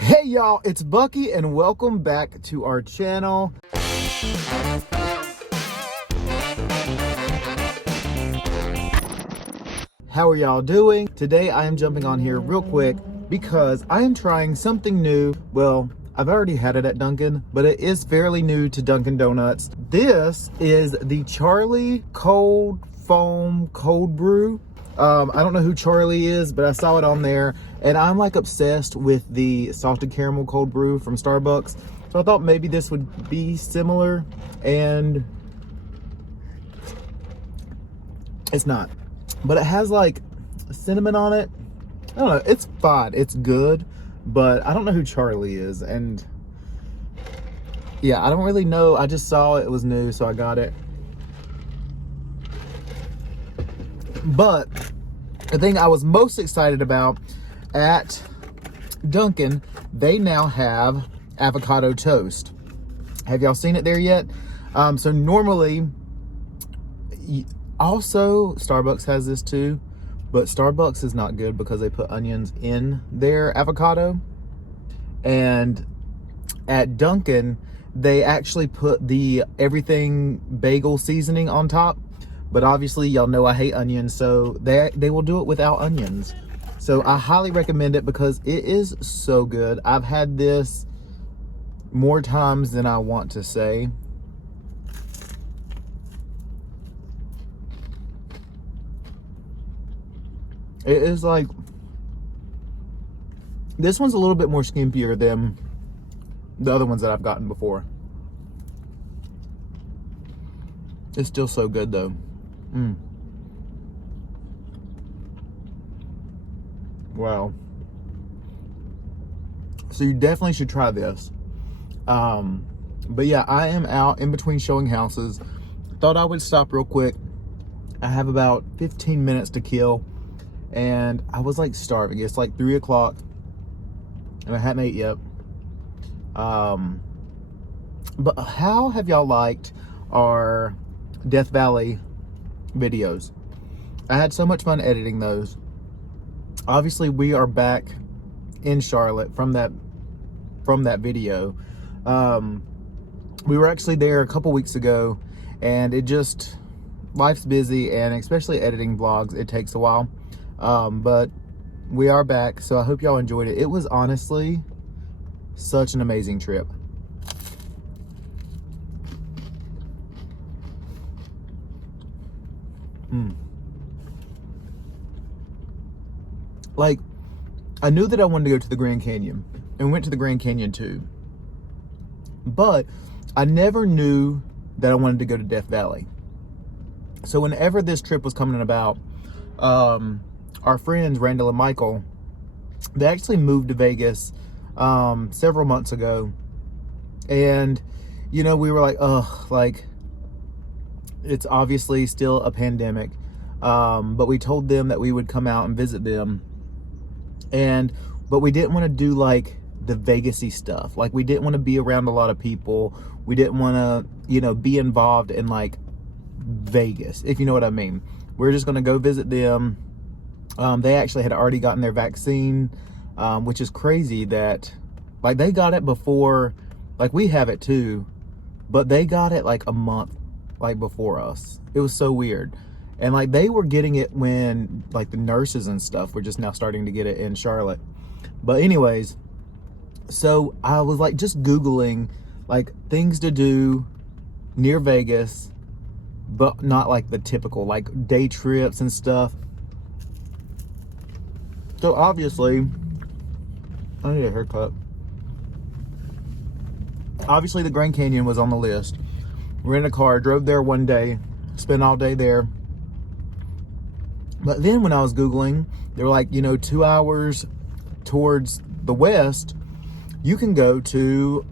Hey y'all, it's Bucky and welcome back to our channel. How are y'all doing? Today I am jumping on here real quick because I am trying something new. Well, I've already had it at Dunkin, but it is fairly new to Dunkin' Donuts. This is the Charli cold foam cold brew. I don't know who Charli is, but I saw it on there and I'm like obsessed with the salted caramel cold brew from Starbucks. So I thought maybe this would be similar, and it's not. But it has like cinnamon on it. I don't know, it's fine, it's good, but I don't know who Charli is, and yeah, I don't really know. I just saw it was new, so I got it. But the thing I was most excited about at Dunkin', they now have avocado toast. Have y'all seen it there yet? So normally, also Starbucks has this too, but Starbucks is not good because they put onions in their avocado. And at Dunkin', they actually put the everything bagel seasoning on top. But obviously, y'all know I hate onions, so they will do it without onions. So I highly recommend it because it is so good. I've had this more times than I want to say. It is like, this one's a little bit more skimpier than the other ones that I've gotten before. It's still so good though. Wow. So you definitely should try this. But yeah, I am out in between showing houses. Thought I would stop real quick. I have about 15 minutes to kill, and I was like starving. It's like 3 o'clock and I hadn't ate yet. But how have y'all liked our Death Valley videos? I had so much fun editing those. Obviously, we are back in Charlotte from that video. We were actually there a couple weeks ago, and it just, life's busy, and especially editing vlogs, it takes a while. But we are back, so I hope y'all enjoyed it. It was honestly such an amazing trip. Like, I knew that I wanted to go to the Grand Canyon, and went to the Grand Canyon too. But I never knew that I wanted to go to Death Valley. So whenever this trip was coming about, our friends Randall and Michael, they actually moved to Vegas several months ago, and you know, we were like, ugh, like, it's obviously still a pandemic, but we told them that we would come out and visit them, but we didn't want to do like the Vegas-y stuff. Like, we didn't want to be around a lot of people. We didn't want to, you know, be involved in like Vegas, if you know what I mean. We're just going to go visit them. They actually had already gotten their vaccine, which is crazy that, like, they got it before, like, we have it too, but they got it like a month, like, before us. It was so weird. And like, they were getting it when like the nurses and stuff were just now starting to get it in Charlotte. But anyways, so I was like just Googling like things to do near Vegas, but not like the typical like day trips and stuff. So obviously, I need a haircut. Obviously the Grand Canyon was on the list. Rented a car, drove there one day, spent all day there. But then when I was Googling, they were like, you know, 2 hours towards the west, you can go to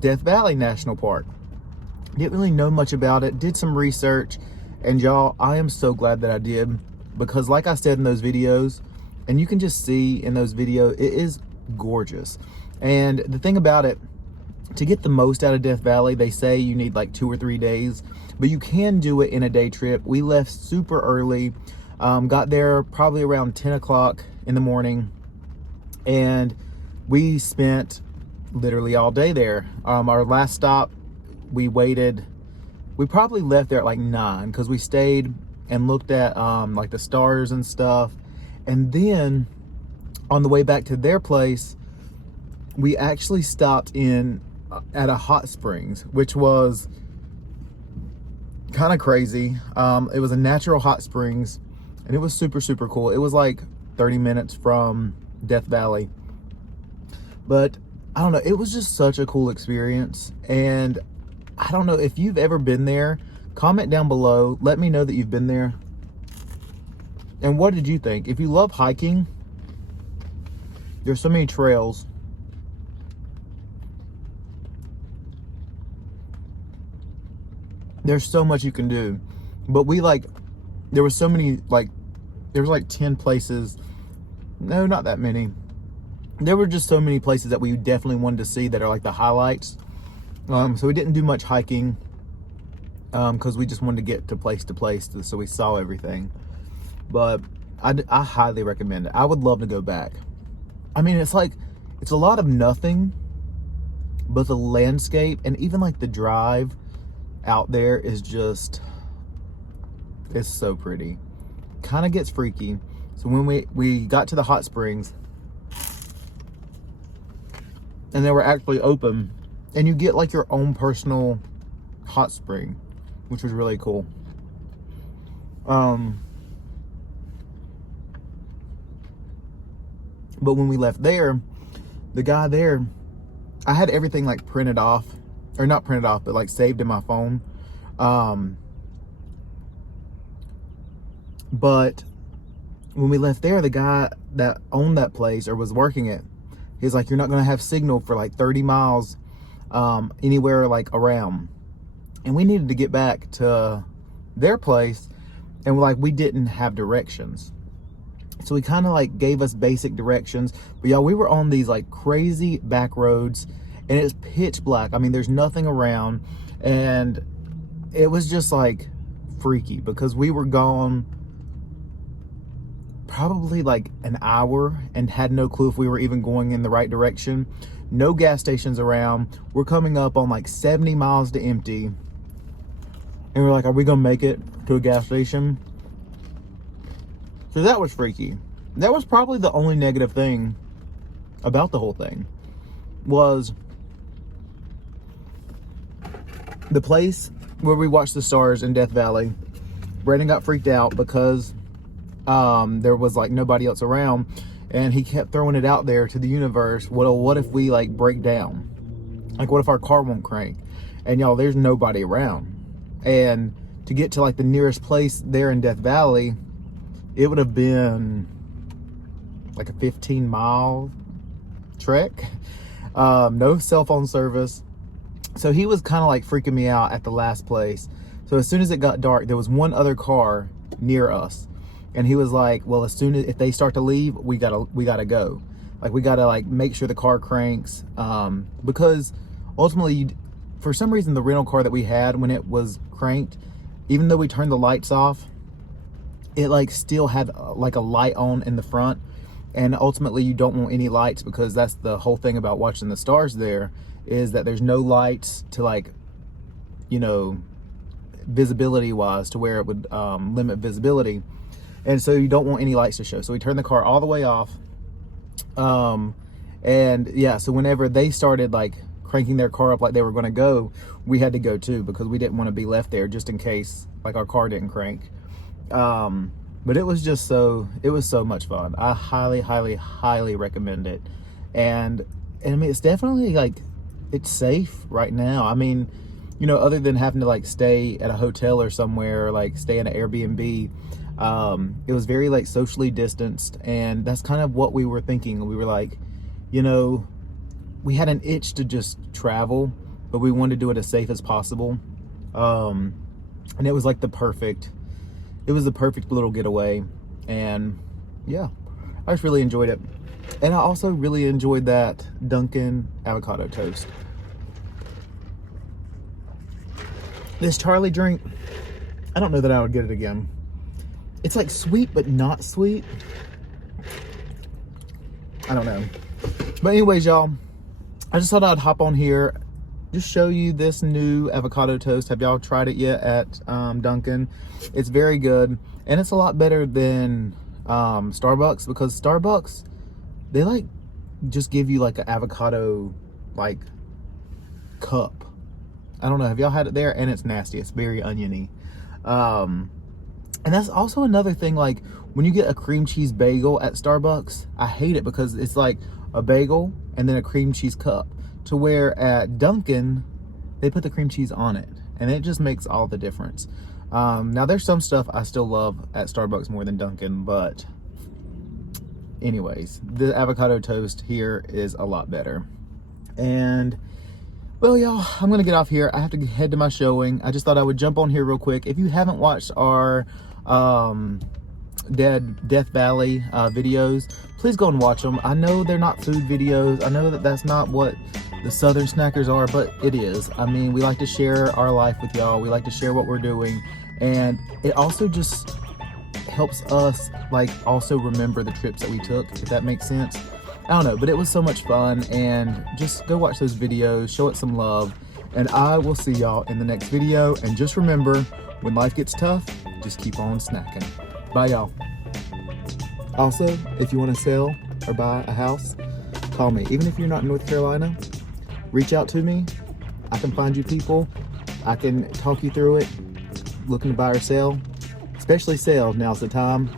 Death Valley National Park. Didn't really know much about it, did some research, and y'all, I am so glad that I did, because like I said in those videos, and you can just see in those videos, it is gorgeous. And the thing about it, to get the most out of Death Valley, they say you need like 2 or 3 days, but you can do it in a day trip. We left super early. Got there probably around 10 o'clock in the morning, and we spent literally all day there. Our last stop, we probably left there at like 9 because we stayed and looked at like the stars and stuff. And then on the way back to their place, we actually stopped in at a hot springs, which was kind of crazy. It was a natural hot springs, and it was super, super cool. It was like 30 minutes from Death Valley. But I don't know, it was just such a cool experience. And I don't know if you've ever been there. Comment down below. Let me know that you've been there. And what did you think? If you love hiking, there's so many trails. There's so much you can do. But there was so many, there was like 10 places. No, not that many. There were just so many places that we definitely wanted to see that are like the highlights. So we didn't do much hiking because we just wanted to get to place, so we saw everything. But I highly recommend it. I would love to go back. I mean, it's a lot of nothing, but the landscape and even like the drive out there is just, it's so pretty. Kind of gets freaky. So when we got to the hot springs, and they were actually open, and you get like your own personal hot spring, which was really cool. But when we left there, the guy there, I had everything like printed off, or not printed off, but like saved in my phone. But when we left there, the guy that owned that place or was working it, he's like, you're not going to have signal for like 30 miles anywhere like around. And we needed to get back to their place, and we didn't have directions. So he kind of like gave us basic directions. But y'all, we were on these like crazy back roads, and it's pitch black. I mean, there's nothing around, and it was just like freaky because we were gone probably like an hour and had no clue if we were even going in the right direction. No gas stations around. We're coming up on like 70 miles to empty, and we're like, are we gonna make it to a gas station? So that was freaky. That was probably the only negative thing about the whole thing, was the place where we watched the stars in Death Valley. Brandon got freaked out because there was like nobody else around, and he kept throwing it out there to the universe. What if we like break down? Like, what if our car won't crank? And y'all, there's nobody around. And to get to like the nearest place there in Death Valley, it would have been like a 15-mile trek. No cell phone service. So he was kind of like freaking me out at the last place. So as soon as it got dark, there was one other car near us, and he was like, well, as soon as if they start to leave, we gotta go. Like, we gotta like make sure the car cranks, because ultimately, for some reason, the rental car that we had, when it was cranked, even though we turned the lights off, it like still had like a light on in the front. And ultimately, you don't want any lights, because that's the whole thing about watching the stars there, is that there's no lights to like, you know, visibility wise, to where it would limit visibility. And so you don't want any lights to show. So we turned the car all the way off. And yeah, so whenever they started like cranking their car up like they were going to go, we had to go too, because we didn't want to be left there just in case like our car didn't crank. But it was just it was so much fun. I highly, highly, highly recommend it. And I mean, it's definitely like, it's safe right now. I mean, you know, other than having to like stay at a hotel or somewhere, or like stay in an Airbnb, it was very like socially distanced. And that's kind of what we were thinking. We were like, you know, we had an itch to just travel, but we wanted to do it as safe as possible. And it was like the perfect little getaway. And yeah, I just really enjoyed it. And I also really enjoyed that Dunkin avocado toast. This Charli drink, I don't know that I would get it again. It's like sweet, but not sweet. I don't know. But anyways, y'all, I just thought I'd hop on here, just show you this new avocado toast. Have y'all tried it yet at Dunkin? It's very good, and it's a lot better than Starbucks, because Starbucks, they like just give you like an avocado like cup. I don't know, have y'all had it there? And it's nasty. It's very oniony. And that's also another thing, like when you get a cream cheese bagel at Starbucks, I hate it because it's like a bagel and then a cream cheese cup, to where at Dunkin they put the cream cheese on it, and it just makes all the difference. Now there's some stuff I still love at Starbucks more than Dunkin, but anyways, the avocado toast here is a lot better. And well, y'all, I'm gonna get off here. I have to head to my showing. I just thought I would jump on here real quick. If you haven't watched our Death Valley videos, please go and watch them. I know they're not food videos. I know that that's not what the Southern Snackers are, but it is. I mean, we like to share our life with y'all. We like to share what we're doing, and it also just helps us like also remember the trips that we took, if that makes sense. I don't know, but it was so much fun, and just go watch those videos, show it some love, and I will see y'all in the next video. And just remember, when life gets tough, just keep on snacking. Bye, y'all. Also, if you want to sell or buy a house, call me. Even if you're not in North Carolina, reach out to me. I can find you people. I can talk you through it. Looking to buy or sell, especially sell, now's the time.